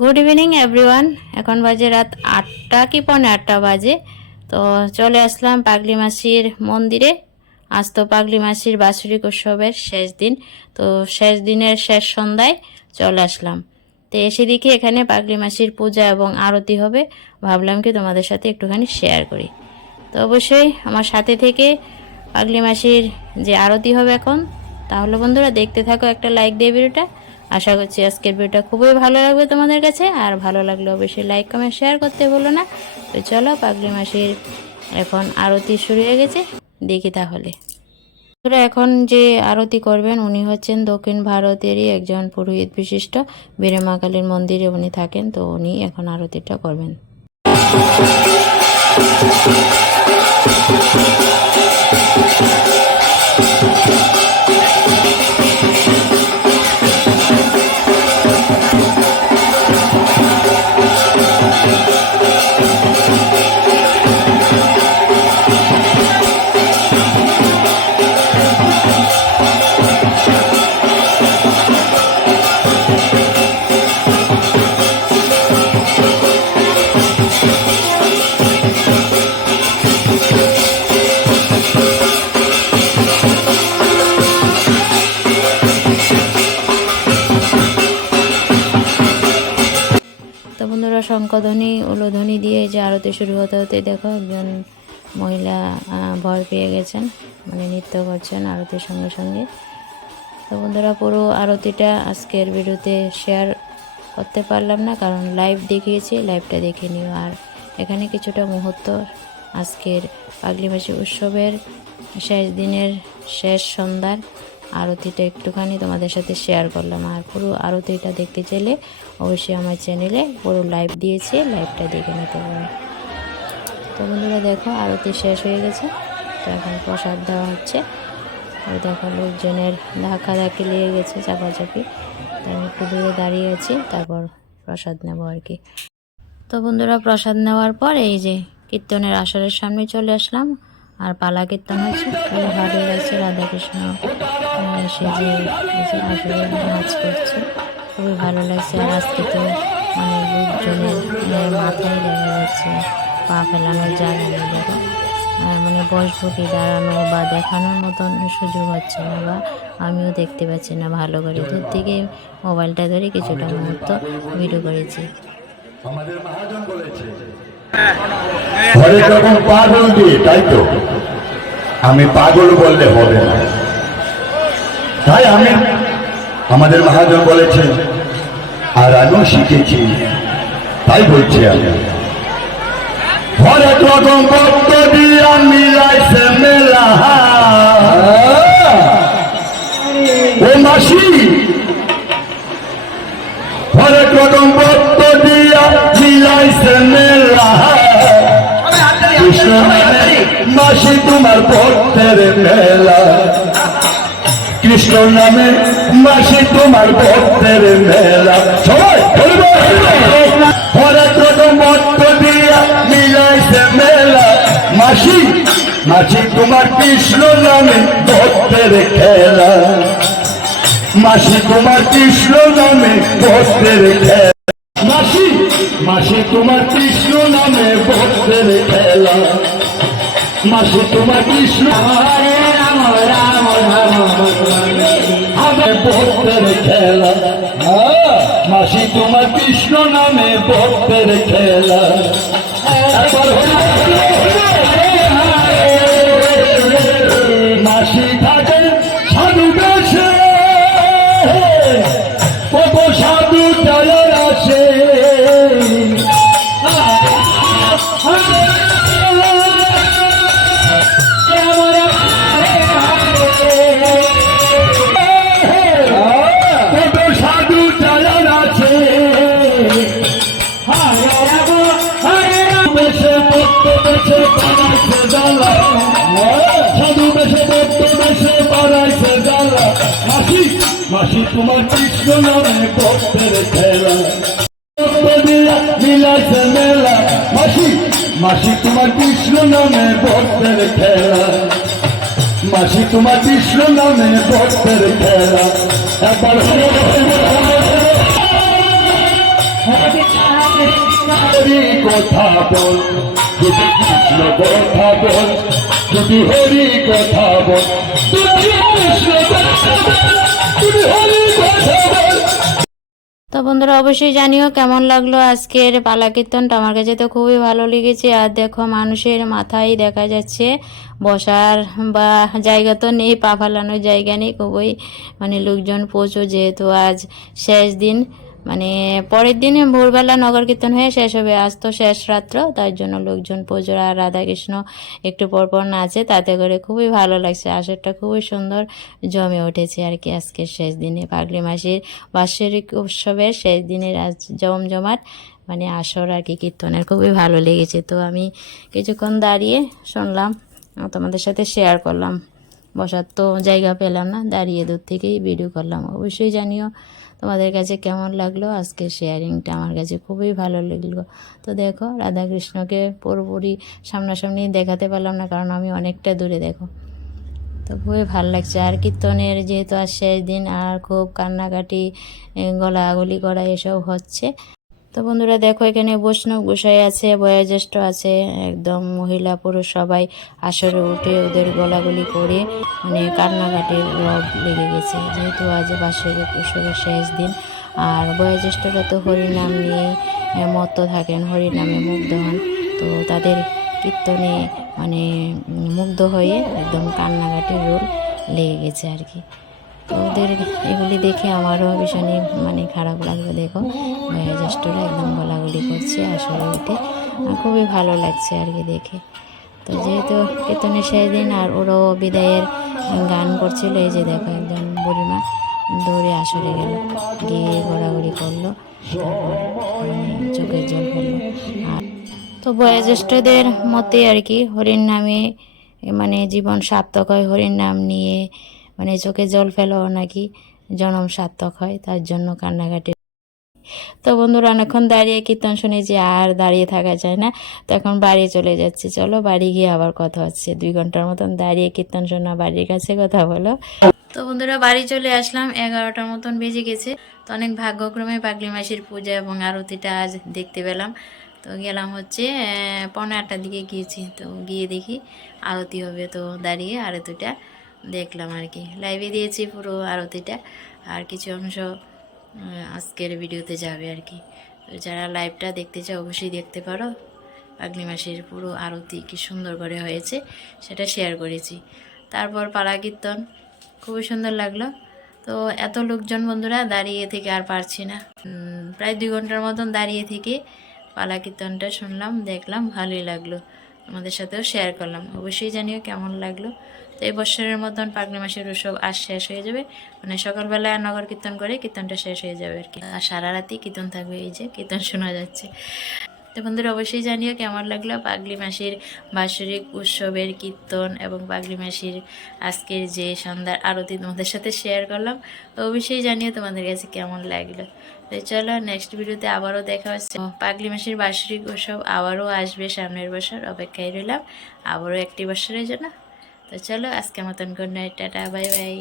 Good evening everyone এখন বাজে রাত আটটা কি পৌনে আটটা বাজে। তো চলে আসলাম পাগলি মাসির মন্দিরে। আজ তো পাগলি মাসির বাৎসরিক উৎসবের শেষ দিন। তো শেষ দিনের শেষ সন্ধ্যায় চলে আসলাম। তো এসে দেখি এখানে পাগলি মাসির পূজা এবং আরতি হবে। ভাবলাম কি তোমাদের সাথে একটুখানি শেয়ার করি। তো অবশ্যই আমার সাথে থেকে পাগলি মাসির যে আরতি হবে এখন, তাহলে বন্ধুরা দেখতে থাকো একটা লাইক দিয়ে ভিডিওটা। আশা করছি আজকের ভিডিওটা খুবই ভালো লাগবে তোমাদের কাছে আর ভালো লাগলে অবশ্যই লাইক কমেন্ট শেয়ার করতে বলো না। তো চলো পাগলি মাসির এখন আরতি শুরু হয়ে গেছে দেখি তাহলে। বন্ধুরা, এখন যে আরতি করবেন উনি হচ্ছেন দক্ষিণ ভারতেরই একজন পুরোহিত বিশিষ্ট বীরেমা কালীর মন্দিরে উনি থাকেন তো উনি এখন আরতিটা করবেন। শঙ্কধ্বনি উলোধ্বনি দিয়ে যে আরতি শুরু হতে হতে দেখো একজন মহিলা ভর পেয়ে গেছেন মানে নৃত্য করছেন আরতির সঙ্গে সঙ্গে। তো বন্ধুরা, পুরো আরতিটা আজকের ভিডিওতে শেয়ার করতে পারলাম না, কারণ লাইভ দেখিয়েছি লাইভটা দেখে নিও। আর এখানে কিছুটা মুহূর্ত আজকের পাগলি মাসি উৎসবের শেষ দিনের শেষ সন্ধ্যার আরতিটা একটুখানি তোমাদের সাথে শেয়ার করলাম। আর পুরো আরতিটা দেখতে চাইলে অবশ্যই আমার চ্যানেলে পুরো লাইভ দিয়েছি লাইভটা দেখে নিতে পারো তো বন্ধুরা দেখো, আরতি শেষ হয়ে গেছে। তো এখন প্রসাদ দেওয়া হচ্ছে। ওই দেখো লোকজনের ধাক্কা ধাক্কি লেগে গেছে, চাপাচাপি। তাই আমি একটু দূরে দাঁড়িয়ে আছি, তারপর প্রসাদ নেব আর কি। তো বন্ধুরা প্রসাদ নেওয়ার পর এই যে কীর্তনের আসরের সামনে চলে আসলাম। আর পালা কীর্তন হচ্ছে খুবই ভালো লাগছে রাধাকৃষ্ণ। আহ, সে যে আসরে নাচ করছে। খুবই ভালো লাগছে। আর আজকে তো মানে লোকজনের মাথায় দেখা যাচ্ছে পা ফেলানোর জায়গা নেই দেখো মানে বসবটি দাঁড়ানো বা দেখানোর মতন সুযোগ হচ্ছে না বা আমিও দেখতে পাচ্ছি না ভালো করে। দূর থেকে মোবাইলটা ধরে কিছুটা মুহূর্ত ভিডিও করেছি। আমি পাগল বললে হবে না। তাই আমি আমাদের মহাজন বলেছে আর আমিও শিখেছি। তাই বলছি আমি। হরেক রকম ভক্ত দিয়া মিলাইছে মেলা। ও মাসি হরেক রকম ভক্ত দিয়া মিলাইছে মেলা। কৃষ্ণ নামে মাসি তোমার ভক্তের মেলা। কৃষ্ণ নামে মাসি তোমার ভক্তের মেলা। সবাই মেলা। মাসি মাসি তোমার কৃষ্ণ নামে ভক্তের খেলা। মাসি তোমার কৃষ্ণ নামে ভক্তের খেলা। মাসি মাসি তোমার কৃষ্ণ নামে ভক্তের খেলা। মাসি তোমার কৃষ্ণ ভক্তের খেলা। হ্যাঁ, মাসি তোমার কৃষ্ণ নামে ভক্তের খেলা। তোমার কৃষ্ণ নামে ভক্তের খেলা মিলাইছে মেলা মাসি মাসি তোমার কৃষ্ণ নামে ভক্তের খেলা মাসি তোমার কৃষ্ণ নামে ভক্তের খেলা একবার কথা বল যদি কৃষ্ণ কথা বল যদি হরি কথা বল তো বন্ধুরা, অবশ্যই জানিও কেমন লাগল আজকের পালা কীর্তনটা আমার কাছে তো খুবই ভালো লেগেছে। আর দেখো, মানুষের মাথায় দেখা যাচ্ছে, বসার বা জায়গা তো নেই, পা ফালানোর জায়গা নেই। খুবই মানে লোকজন প্রচুর যেহেতু আজ শেষ দিন। মানে পরের দিনে ভোরবেলা নগর কীর্তন হয়ে শেষ হবে। আজ তো শেষ রাত্র তার জন্য লোকজন প্রচুর আর রাধাকৃষ্ণ একটু পরপর নাচে, তাতে করে খুবই ভালো লাগছে। আসরটা খুবই সুন্দর জমে উঠেছে আর কি আজকের শেষ দিনে। পাগলি মাসির বাৎসরিক উৎসবের শেষ দিনের আজ জমজমাট মানে আসর আর কি কীর্তনের। খুবই ভালো লেগেছে। তো আমি কিছুক্ষণ দাঁড়িয়ে শুনলাম, তোমাদের সাথে শেয়ার করলাম। বসার তো জায়গা পেলাম না, দাঁড়িয়ে দূর থেকেই ভিডিও করলাম। অবশ্যই জানিও তোমাদের কাছে কেমন লাগল? আজকে শেয়ারিংটা আমার কাছে খুবই ভালো লাগল। তো দেখো, রাধাকৃষ্ণকে পুরোপুরি সামনাসামনি দেখাতে পারলাম না, কারণ আমি অনেকটা দূরে, দেখো। তো খুবই ভালো লাগছে। আর কীর্তনের যেহেতু আর শেষ দিন, আর খুব কান্নাকাটি গলাগলি করা এসব হচ্ছে। তো বন্ধুরা দেখো, এখানে বৈষ্ণব গোসাই আছে, বয়োজ্যেষ্ঠ আছে, একদম মহিলা পুরুষ সবাই আসরে উঠে ওদের গলাগলি করে মানে কান্নাকাটির রব লেগে গেছে। যেহেতু আজ বাসের উৎসবের শেষ দিন, আর বয়োজ্যেষ্ঠরা তো হরিনাম নিয়ে মত্ত থাকেন, হরিনামে মুগ্ধ হন। তো তাদের কীর্তনে মানে মুগ্ধ হয়ে একদম কান্নাকাটির রোল লেগে গেছে আর কি। ওদের এগুলি দেখে আমারও ভীষণই মানে খারাপ লাগল, দেখো। বয়োজ্যেষ্ঠরা একদম গলাগলি করছে, আসলে উঠে খুবই ভালো লাগছে আর কি দেখে। তো যেহেতু কীর্তনের শেষ দিন আর ওরাও বিদায়ের গান করছিল, এই যে দেখো একজন বুড়িমা দৌড়ে আসরে গেল, গিয়ে ঘোরাঘুরি করল, তারপর মানে চোখের জল ফেলল। আর তো বয়োজ্যেষ্ঠদের মতে আর কি হরিণ নামে মানে জীবন সার্থক হয় হরিণ নাম নিয়ে মানে চোখে জল ফেলাও নাকি জনম সার্থক হয় তার জন্য কান্নাকাটি। তো বন্ধুরা অনেকক্ষণ দাঁড়িয়ে কীর্তন শুনেছি আর দাঁড়িয়ে থাকা যায় না। তো এখন বাড়ি চলে যাচ্ছি। চলো বাড়ি গিয়ে আবার কথা হচ্ছে। দুই ঘণ্টার মতন দাঁড়িয়ে কীর্তন শোনা বাড়ির কাছে কথা বলো। তো বন্ধুরা বাড়ি চলে আসলাম। এগারোটার মতন বেজে গেছে। তো অনেক ভাগ্যক্রমে পাগলি মাসির পূজা এবং আরতিটা আজ দেখতে পেলাম। তো গেলাম হচ্ছে আহ, পৌনে আটটার দিকে গিয়েছি। তো গিয়ে দেখি আরতি হবে। তো দাঁড়িয়ে আরতিটা দেখলাম আর কি। লাইভে দিয়েছি পুরো আরতিটা। আর কিছু অংশ আজকের ভিডিওতে যাবে আর কি। যারা লাইভটা দেখতে চাও, অবশ্যই দেখতে পারো। মাসের পুরো আরতি কি সুন্দর করে হয়েছে, সেটা শেয়ার করেছি। তারপর পালা কীর্তন, খুবই সুন্দর লাগল। তো এত লোকজন বন্ধুরা, দাঁড়িয়ে থেকে আর পারছি না। প্রায় দুই ঘণ্টার মতন দাঁড়িয়ে থেকে পালা কীর্তনটা শুনলাম, দেখলাম, ভালোই লাগল। আমাদের সাথেও শেয়ার করলাম। অবশ্যই জানিও কেমন লাগল। তো এই বছরের মতন পাগলি মাসের উৎসব আজ শেষ হয়ে যাবে। মানে সকালবেলায় নগর কীর্তন করে কীর্তনটা শেষ হয়ে যাবে আর কি। আর সারা রাতি কীর্তন থাকবে, এই যে কীর্তন শোনা যাচ্ছে। তো বন্ধুরা, অবশ্যই জানিও কেমন লাগল পাগলি মাসির বাৎসরিক উৎসবের কীর্তন এবং পাগলি মাসির আজকের যে সন্ধ্যার আরতি তোমাদের সাথে শেয়ার করলাম। অবশ্যই জানিও তোমাদের কাছে কেমন লাগল। তো চলো নেক্সট ভিডিওতে আবারও দেখা হচ্ছে। পাগলি মাসির বাৎসরিক উৎসব আবারও আসবে সামনের বছর, অপেক্ষায় রইলাম আবারও একটি বছরের জন্য। তো চলো আজকে মতন good night tata bye bye